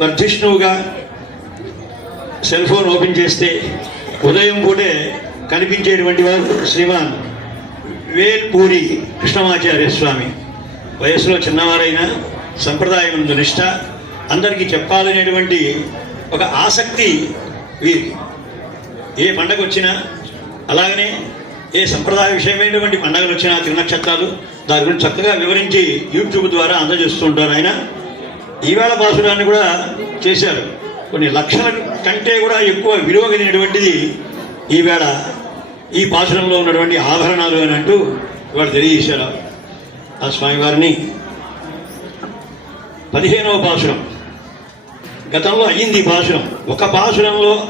వర్ధిష్ణువుగా cell phone open చేస్తే ఉదయం పూటే కనిపించేటువంటి వారు శ్రీమాన్ వేల్పూరి కృష్ణమాచార్య స్వామి. వయసులో చిన్నవారైనా సంప్రదాయం నిష్ట అందరికీ చెప్పాలనేటువంటి ఒక ఆసక్తి వీరికి. ఏ పండగ వచ్చినా అలాగనే ఏ సంప్రదాయ విషయమైనటువంటి పండగలు వచ్చినా తిరునక్షత్రాలు దాని గురించి చక్కగా వివరించి యూట్యూబ్ ద్వారా అందజేస్తూ ఉంటారు. ఆయన ఈవేళ పాసురాన్ని కూడా చేశారు. కొన్ని లక్షల కంటే కూడా ఎక్కువ విలువ కలిగినటువంటిది ఈవేళ ఈ పాసురంలో ఉన్నటువంటి ఆభరణాలు అని అంటూ ఇవాళ తెలియజేశారు. ఆ స్వామివారిని పదిహేనవ పాసురం గతంలో అయ్యింది ఈ ఒక పాసురంలో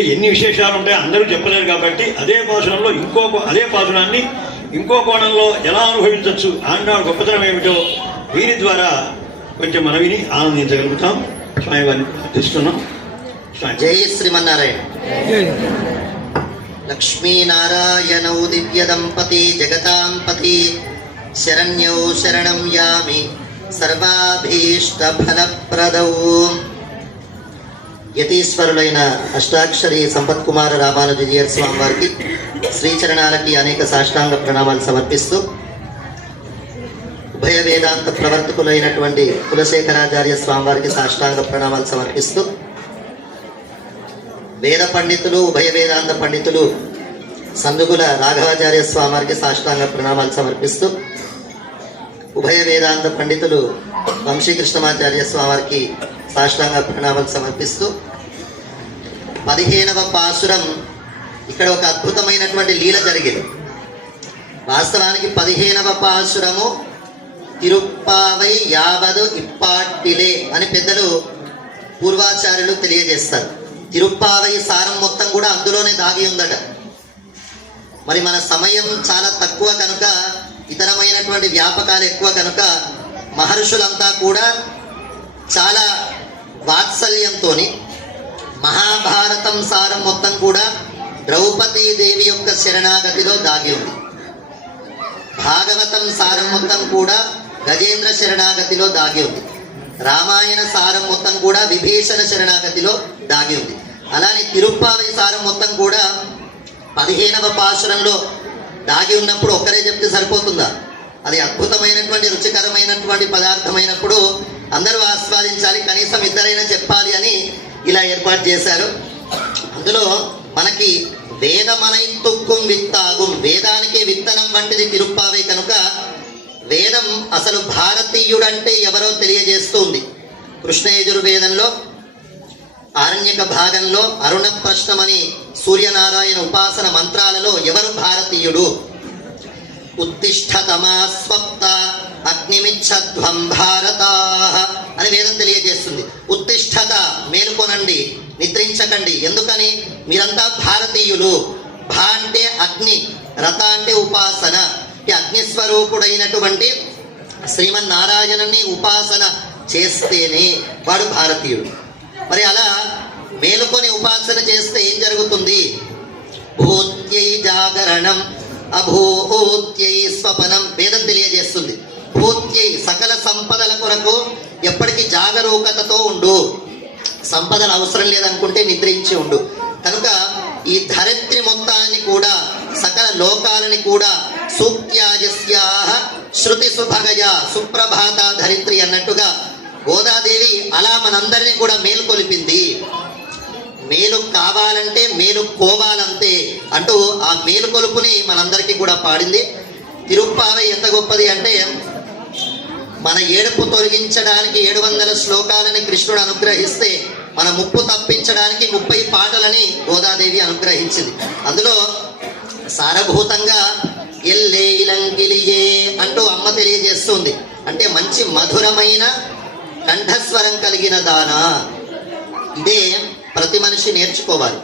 ఎన్ని విశేషాలు ఉంటాయో అందరూ చెప్పలేరు కాబట్టి అదే పాసురంలో ఇంకో కో- అదే పాసురాన్ని ఇంకో కోణంలో ఎలా అనుభవించవచ్చు ఆండాడు గొప్పతనం ఏమిటో వీరి ద్వారా కొంచెం మనం విని ఆనందించగలుగుతాం. స్వామివారిని ప్రార్థిస్తున్నాం. స్వామి. జై శ్రీమన్నారాయణ. లక్ష్మీనారాయణౌ దివ్య దంపతి జగతాం పతి శరణ్యౌ శరణం యామి. సర్వాభీష్ట ఫలప్రదౌ యతీశ్వరులైన అష్టాక్షరి సంపత్ కుమార రామానుజీయర్ స్వామి వారికి శ్రీచరణాలకి అనేక సాష్టాంగ ప్రణామాలు సమర్పిస్తూ ఉభయ వేదాంత ప్రవర్తకులైనటువంటి కులశేఖరాచార్య స్వామివారికి సాష్టాంగ ప్రణామాలు సమర్పిస్తూ వేద పండితులు ఉభయ వేదాంత పండితులు సందుగుల రాఘవాచార్య స్వామివారికి సాష్టాంగ ప్రణామాలు సమర్పిస్తూ ఉభయ వేదాంత పండితులు వంశీకృష్ణమాచార్య స్వామివారికి సాష్టాంగ ప్రణామాలు సమర్పిస్తూ పదిహేనవ పాసురం ఇక్కడ ఒక అద్భుతమైనటువంటి లీల జరిగింది. వాస్తవానికి పదిహేనవ పాసురము తిరుప్పావై యావదు ఇప్పాటిలే అని పెద్దలు పూర్వాచార్యులు తెలియజేస్తారు. తిరుప్పావై సారం మొత్తం కూడా అందులోనే దాగి ఉందట. మరి మన సమయం చాలా తక్కువ కనుక ఇతరమైనటువంటి వ్యాపకాలు ఎక్కువ కనుక మహర్షులంతా కూడా చాలా వాత్సల్యంతో మహాభారతం సారం మొత్తం కూడా ద్రౌపదీదేవి యొక్క శరణాగతిలో దాగి ఉంది. భాగవతం సారం మొత్తం కూడా గజేంద్ర శరణాగతిలో దాగి ఉంది. రామాయణ సారం మొత్తం కూడా విభీషణ శరణాగతిలో దాగి ఉంది. అలానే తిరుప్పావై సారం మొత్తం కూడా పదిహేనవ పాశురంలో దాగి ఉన్నప్పుడు ఒక్కరే చెప్తే సరిపోతుందా? అది అద్భుతమైనటువంటి రుచికరమైనటువంటి పదార్థమైనప్పుడు అందరూ ఆస్వాదించాలి కనీసం ఇద్దరైనా చెప్పాలి అని ఇలా ఏర్పాటు చేశారు. అందులో మనకి వేదమనైతుక్కుం విత్తాగుం వేదానికే విత్తనం వంటిది తిరుప్పావే కనుక వేదం అసలు భారతీయుడంటే ఎవరో తెలియజేస్తుంది. కృష్ణ యజుర్వేదంలో ఆరణ్యక భాగంలో అరుణ ప్రశ్నమని సూర్యనారాయణ ఉపాసన మంత్రాలలో ఎవరు భారతీయుడు? ఉత్తిష్టతమా స్వప్త అగ్నిమిచ్చధ్వం భారతా అని వేదం తెలియజేస్తుంది. ఉత్తిష్టత మేలుకొనండి నిద్రించకండి. ఎందుకని? మీరంతా భారతీయులు. భా అంటే అగ్ని రథ అంటే ఉపాసన. అగ్నిస్వరూపుడైనటువంటి అగ్ని శ్రీమన్నారాయణుని ఉపాసన చేస్తేనే వాడు భారతీయుడు. మరి అలా మేలుకొని ఉపాసన చేస్తే ఏం జరుగుతుంది? భూత్యై జాగరణం అభూత్యై స్వపనం వేదం తెలియజేస్తుంది. భూత్యై సకల సంపదల కొరకు ఎప్పటికీ జాగరూకతతో ఉండు. సంపదలు అవసరం లేదనుకుంటే నిద్రించి ఉండు. కనుక ఈ ధరిత్రి మొత్తాన్ని కూడా సకల లోకాలని కూడా సూక్త్యాజస్యాహ శృతి సుభగయ సుప్రభాత ధరిత్రి అన్నట్టుగా గోదాదేవి అలా మనందరినీ కూడా మేలుకొలిపింది మేలు కావాలంటే మేలు కోవాలంతే అంటూ ఆ మేలుకొలుపుని మనందరికీ కూడా పాడింది. తిరుప్పావై ఎంత గొప్పది అంటే మన ఏడుపు తొలగించడానికి ఏడు వందల శ్లోకాలని కృష్ణుడు అనుగ్రహిస్తే మన ముప్పు తప్పించడానికి ముప్పై పాటలని గోదాదేవి అనుగ్రహించింది. అందులో సారభూతంగా ఎల్లే అంటూ అమ్మ తెలియజేస్తుంది. అంటే మంచి మధురమైన కంఠస్వరం కలిగిన దానా. ఇదే ప్రతి మనిషి నేర్చుకోవాలి.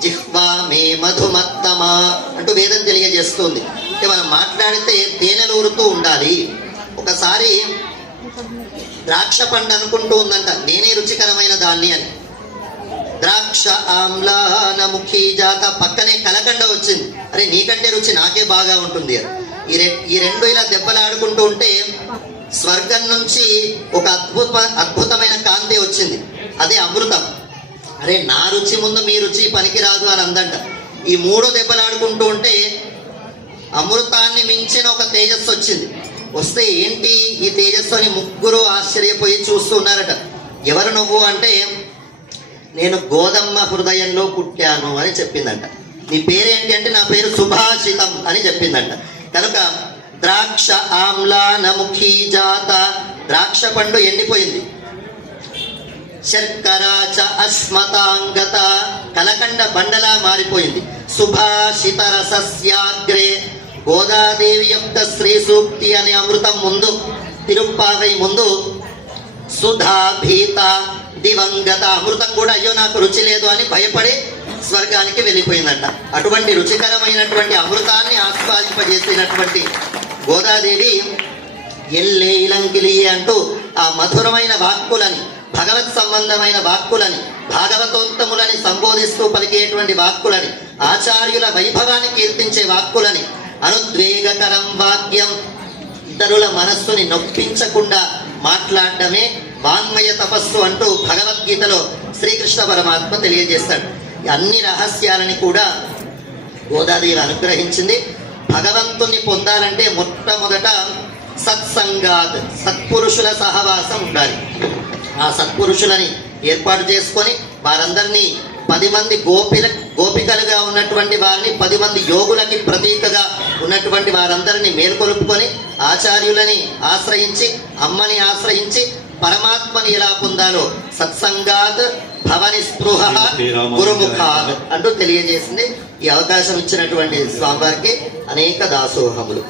జిహ్వా మే మధుమత్తమా అంటూ వేదం తెలియజేస్తుంది. అంటే మనం మాట్లాడితే తేనె నూరుతూ ఉండాలి. ఒకసారి ద్రాక్ష పండు అనుకుంటూ ఉందంట నేనే రుచికరమైన దాన్ని అని. ద్రాక్ష ఆమ్లాన ముఖీ జాత పక్కనే కలకండ వచ్చింది. అరే నీకంటే రుచి నాకే బాగా ఉంటుంది ఈ రె ఈ రెండు ఇలా దెబ్బలాడుకుంటూ ఉంటే స్వర్గం నుంచి ఒక అద్భుత అద్భుతమైన కాంతి వచ్చింది. అదే అమృతం. అరే నా రుచి ముందు మీ రుచి పనికిరాదు అని అందంట. ఈ మూడు దెబ్బలాడుకుంటూ ఉంటే అమృతాన్ని మించిన ఒక తేజస్సు వచ్చింది. వస్తే ఏంటి ఈ తేజస్సు అని ముగ్గురు ఆశ్చర్యపోయి చూస్తూ ఉన్నారట. ఎవరు నువ్వు అంటే నేను గోధమ్మ హృదయంలో పుట్టాను అని చెప్పిందంట. నీ పేరేంటి అంటే నా పేరు సుభాషితం అని చెప్పిందంట. కనుక ద్రాక్ష ఆమ్లాన ముఖీ జాత ద్రాక్ష పండు ఎండిపోయింది. శర్కరాచ అస్మతాంగత కలకండ బండలా మారిపోయింది. సుభాషిత రసస్యాగ్రే గోదాదేవి యొక్క శ్రీ సూక్తి అనే అమృతం ముందు తిరుప్పావై ముందు సుధా భీత దివంగత అమృతం కూడా అయ్యో నాకు రుచి లేదు అని భయపడి స్వర్గానికి వెళ్ళిపోయిందంట. అటువంటి రుచికరమైనటువంటి అమృతాన్ని ఆస్వాదింపజేసినటువంటి గోదాదేవి ఎల్లే ఇలంకిలియే అంటూ ఆ మధురమైన వాక్కులని భగవత్ సంబంధమైన వాక్కులని భాగవతోత్తములని సంబోధిస్తూ పలికేటువంటి వాక్కులని ఆచార్యుల వైభవాన్ని కీర్తించే వాక్కులని అనుద్వేగకరం వాక్యం ఇతరుల మనస్సుని నొప్పించకుండా మాట్లాడటమే వాంగ్మయ తపస్సు అంటూ భగవద్గీతలో శ్రీకృష్ణ పరమాత్మ తెలియజేస్తాడు. అన్ని రహస్యాలని కూడా గోదాదేవి అనుగ్రహించింది. భగవంతుని పొందాలంటే మొట్టమొదట సత్సంగాత్ సత్పురుషుల సహవాసం ఉండాలి. ఆ సత్పురుషులని ఏర్పాటు చేసుకొని వారందరినీ పది మంది గోపిల గోపికలుగా ఉన్నటువంటి వారిని పది మంది యోగులకి ప్రతీకగా ఉన్నటువంటి వారందరినీ మేల్కొలుపుకొని ఆచార్యులని ఆశ్రయించి అమ్మని ఆశ్రయించి పరమాత్మని ఎలా పొందాలో? సత్సంగాత్ భవని స్పృహ గురుముఖాత్ అంటూ తెలియజేసింది ఈ అవకాశం ఇచ్చినటువంటి స్వామివారికి అనేక దాసోహములు.